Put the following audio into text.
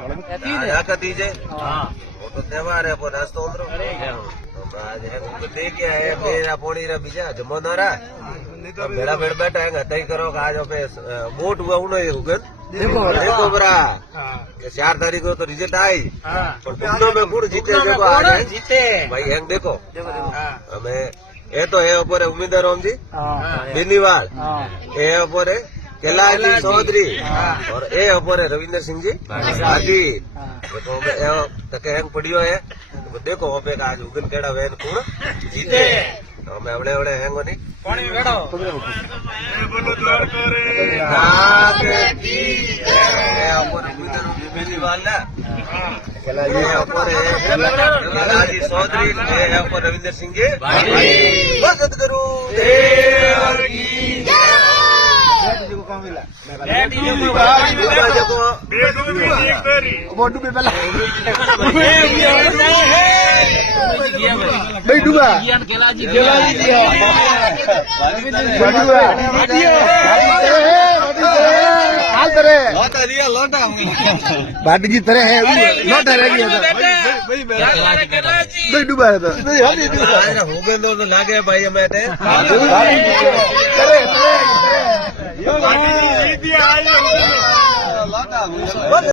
दीजिए वो तो त्योहार है पर नाश्तो उतरो आज है देखे है मेरा पोड़ी रा बीजा जमो ना रहा बेड़ा बेड़ बैठा है तय करो आज पे वोट हुआ उन्हें हुगन देखो बरा 4 तारीख को तो रिजल्ट आई पर दोनों में गुड़ जीते देखो आज जीते भाई हैंग देखो हमें ये तो है ऊपर उम्मीदवार राम जी बेनीवाल ये ऊपर है कैलाश जी चौधरी और ये ऊपर है रविंदर सिंह जी आदि तक हैंग पड़ियो है तो देखो पे आज उगन केड़ा वैन कौन जीते हमें अवड़े अवड़े हैंगो नहीं पानी में बैठो बेनीवाल ना चौधरी रविंदर सिंह जी बस करो बाटी तरह है लोटा रह गया डूबा है तो हो गए तो लागे भाई हमें